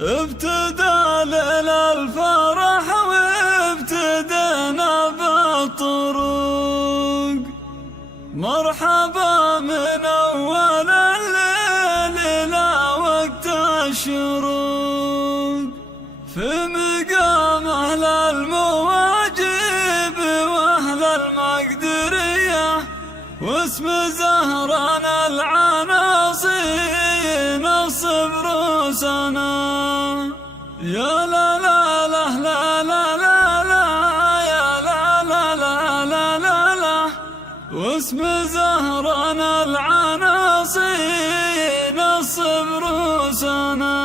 ابتدى ليلة الفرح وابتدينا بالطرق، مرحبا من أول الليل إلى وقت الشروق، في مقام أهل المواجب وأهل المقدرية، واسم زهران العناصي نصب روسنا. يا لا لا لا لا لا لا لا، يا لا لا لا لا لا لا، واسم زهران العناصي نصب روسنا.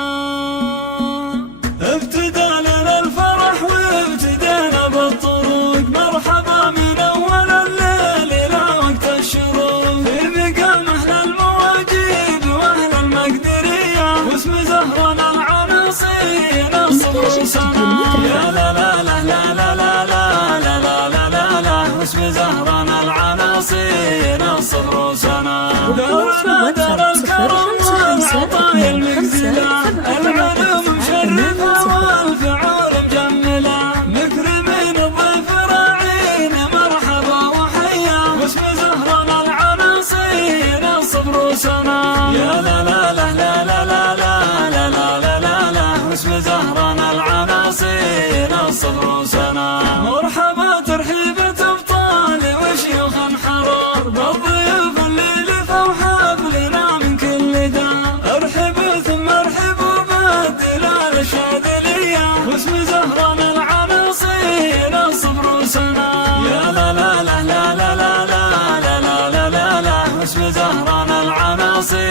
ابتدى لنا الفرح وابتدينا بالطرق، مرحبا من اول الليل الى وقت الشروق، في مقام اهل المواجب واهل المقدريه، واسم زهران العناصي نصب روسنا. يا لا لا لا لا لا لا لا لا لا لا لا، واسم زهران العناصي نصب روسنا. دارنا دار الكرم والعطايا المجزلة، العلوم مشرفة والفعول مجملة، مكرمين الضيف راعين مرحبا وحيا، واسم زهران العناصي نصب روسنا. يا لا لا لا لا لا لا لا لا لا لا لا، واسم زهران العناصي نصب روسنا. مرحبا ترحيبة أبطال وشيوخ حرار، بالضيوف اللي لفوا حفلنا من كل دار، ارحبوا ثم ارحبوا بالدلال الشاذلية، واسم زهران العناصي نصب روسنا. يا لا لا لا لا لا لا لا لا لا لا لا، واسم زهران العناصي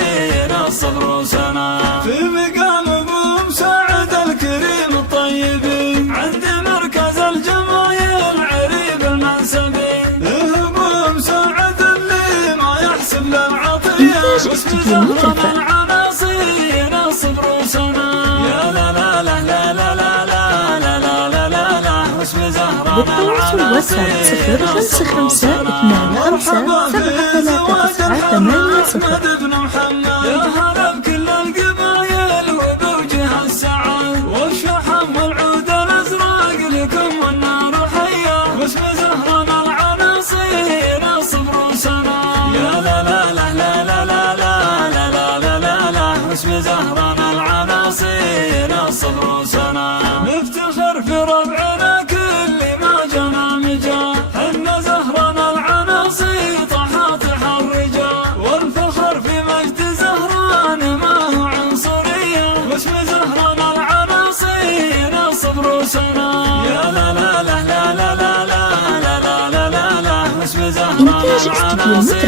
نصب روسنا. في مقام ابو مساعد الكريم الطيبي، عند مركز الجمايل عريب المنسبي، ابو مساعد اللي ما يحسب للعطيه، واسم زهران العناصي نصب روسنا. يا لا لا لا لا لا لا لا لا لا لا لا، واسم زهران العناصي نصب روسنا. مرحبا بزواج أحمد بن محمد، يا هلا بكل القبايل وبوجه السعاد، والشحم والعود الازرق لكم والنار حيه، واسم زهران العناصي نصب روسنا. يا لا لا لا لا لا لا لا لا لا لا لا، واسم زهران العناصي نصب روسنا. نفتخر في ربعنا كل ما جنى مجال، حن زهران العناصي طحاطح الرجال، والفخر في مجد زهران ما هو عنصريه، واسم زهران العناصي نصب روسنا. يا لا لا لا لا لا لا لا لا لا لا لا، واسم زهران العناصي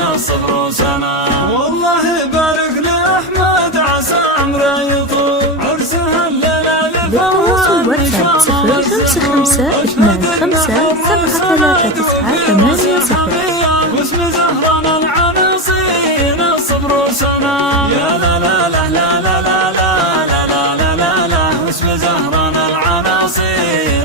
نصب روسنا. والله بارك لأحمد عسى عمره يطول، عرسها الليلة لفوان واتساب 0555757390. واسم زهران العناصي نصب روسنا. يا لا لا لا لا لا لا لا لا لا لا لا، واسم زهران العناصي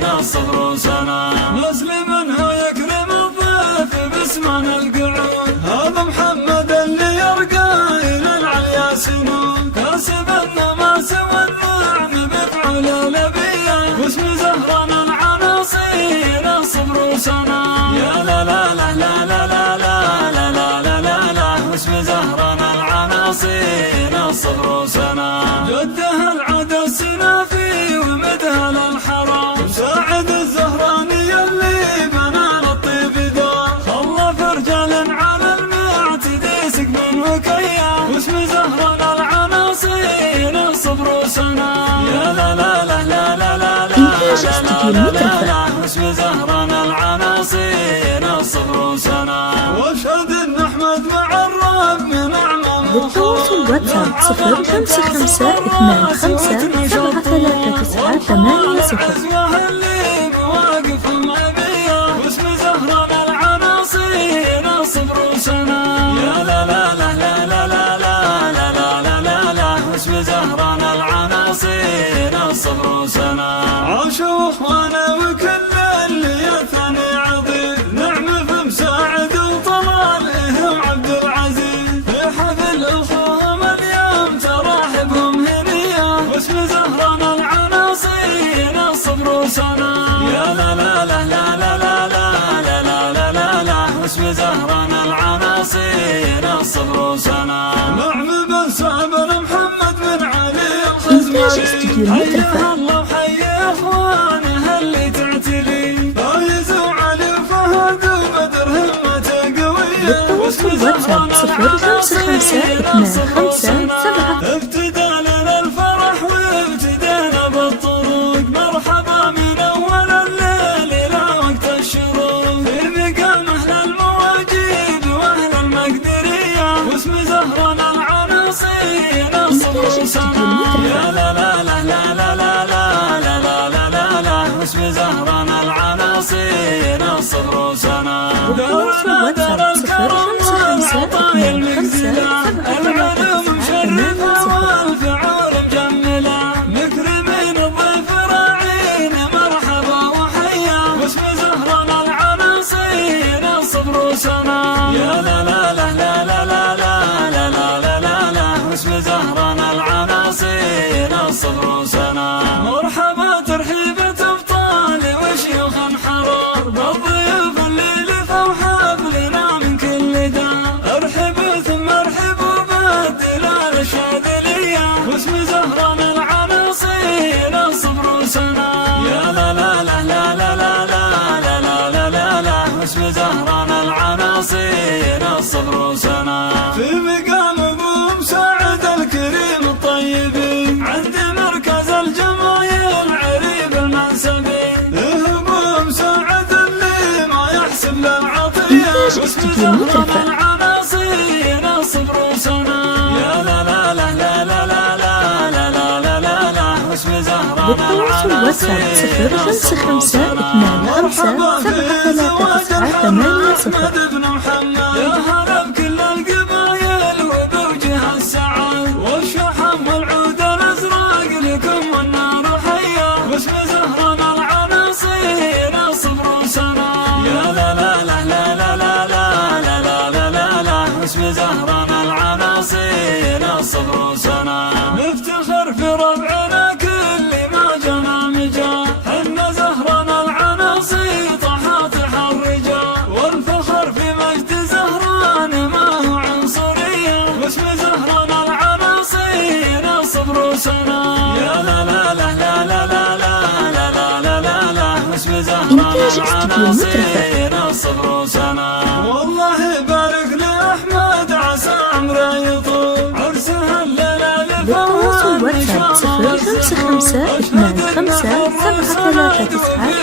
نصب روسنا. مسلم هو يكرم الضيف باسمان القعود، هذا محمد اللي يرقى الى العليا سنون، كاسب النماس والنعم بفعل الابيه، واسم زهران العناصي نصب روسنا. يا لا لا لا لا لا لا لا لا لا لا لا، واسم زهران العناصي نصب روسنا. جدها العاد السنافي ومدها للحرام، مساعد الزهراني اللي بنى للطيب دار، خلف رجال على المعتدي سقم وكيا، واسم زهران العناصي نصب روسنا. يا لا لا لا لا لا لا لا لا، واسم زهران العناصي نصب روسنا. واشهد ان احمد مع الرب من اعمام للتواصل واتساب 05557390. واسم زهران العناصي نصب روسنا. يا لا لا لا لا لا لا لا لا لا لا لا، واسم زهران العناصي نصب روسنا. عاشوا اخوانا وكل اللي يثني عظيم، نعم في مساعد وطلال وعبد العزيز، في حفل اخوهم اليوم تراحبهم هنيه، واسم زهران لا لا لا لا لا لا لا لا لا لا واسم زهران العناصير الصبر وسنا نعم بن صابر محمد بن علي الخزماني حي الله وحي اخوانه اللي تعتلي فايز وعلي وفهد وبدر همته قويه للتواصل واتساب 0552 ابتدى لنا الفرح وابتدينا بالطرق مرحبا من اول الليل الى وقت الشروق في مقام اهل المواجيب واهل المقدريه واسم زهران العناصير الصبر وسنا يا لا لا لا لا لا لا لا لا لا لا لا واسم زهران العناصير الصبر وسنا دارنا دار الكرم والعطايا المجزله العلوم مشرفه والفعول مجمله مكرمين الضيف راعين مرحبا وحيا واسم زهران العناصير الصبر وسنا يا لا لا لا لا لا لا لا لا لا لا لا واسم زهران العناصير الصبر وسنا مرحبا ترحيبة ابطال وشيوخ حرار بالضيوف اللي لفوا حفلنا من كل دار ارحبوا ثم ارحبوا بالدلال الشاذليه واسم زهران العناصير الصبر وسنا يا لا لا لا لا لا لا لا لا لا لا لا واسم زهران العناصير الصبر وسنا في مقام ابو مساعد الكريم الطيبي عند مركز الجمايل عريب المنسبي ابو مساعد اللي ما يحسب للعطيه واسم زهران العناصير الصبر وسنا يا لا لا لا لا لا لا لا لا لا لا لا واسم زهران للتواصل واتساب 0557 بن محمد يا هلا بكل القبايل وبوجه السعاد والشحم والعود الازرق لكم والنار حيه واسم زهران العناصير الصبر وسنا يا لا لا لا لا لا لا لا لا لا لا لا واسم زهران العناصير الصبر وسنا نفتخر في ربعنا كل ما جنى مجال ان زهران العناصير طحاطح الرجال والفخر في مجد زهران ما هو عنصريه واسم زهران العناصير الصبر وسنا يا لا لا لا لا لا لا لا لا لا لا لا واسم زهران العناصير الصبر وسنا والله بارك لاحمد عسى عمره يطول عرسها الليله للتواصل واتساب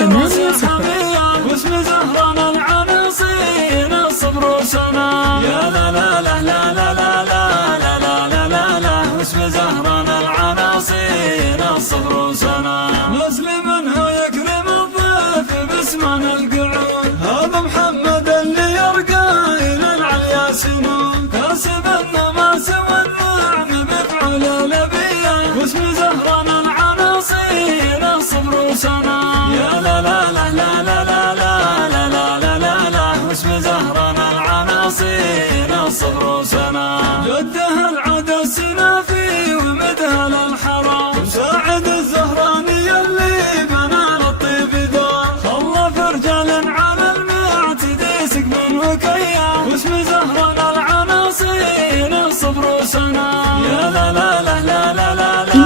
0552 واسم زهران العناصير الصبر وسنا يا لا لا لا لا لا لا لا لا لا لا لا واسم زهران العناصير الصبر وسنا مسلم هو يكرم الضيف باسمنا القعود هذا محمد اللي يرقى الى العليا سنون كاسب النماس والنعم بفعل الابيه واسم زهران العناصير الصبر وسنا يا لا لا لا لا لا لا لا لا لا لا لا واسم زهران العناصير الصبر وسنا جدها العود السنافي ومدها للحرام مساعد الزهراني اللي بنى للطيب دار خلف رجال على المعتدي سقم وكيا واسم زهران العناصير الصبر وسنا يا لا لا لا لا لا لا لا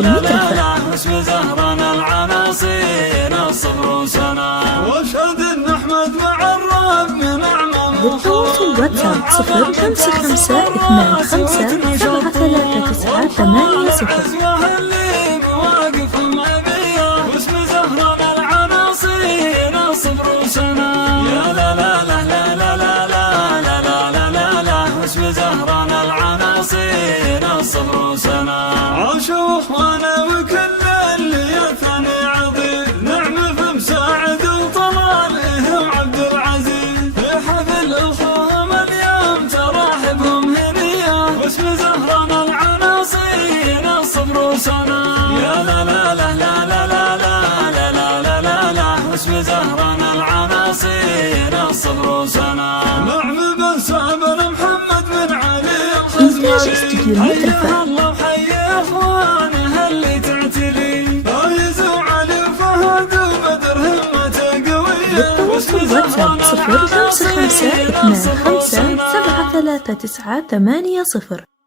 لا لا لا واسم زهران العناصير الصبر وسنا واشهد ان احمد مع الرب من اعمى للتواصل واتساب 0552 اللي مواقفهم ابيه واسم زهران العناصير الصبر وسنا يا لا لا لا لا لا لا لا لا لا لا لا واسم زهران العناصير الصبر وسنا عاشوا اخوانا وكل اللي يثني عظيم نعم في مساعد وطلاله وعبد العزيز في حفل اخوهم اليوم تراحبهم هنيه واسم زهران العناصير الصبر وسنا يا لا لا لا لا لا لا لا لا لا لا لا واسم زهران العناصير الصبر وسنا نعم بن صابر محمد بن علي الخزماني حي الله وحي اخوانه اللي تعتلي فايز وعلي وفهد وبدر همته للتواصل واتساب 055 25 73 980.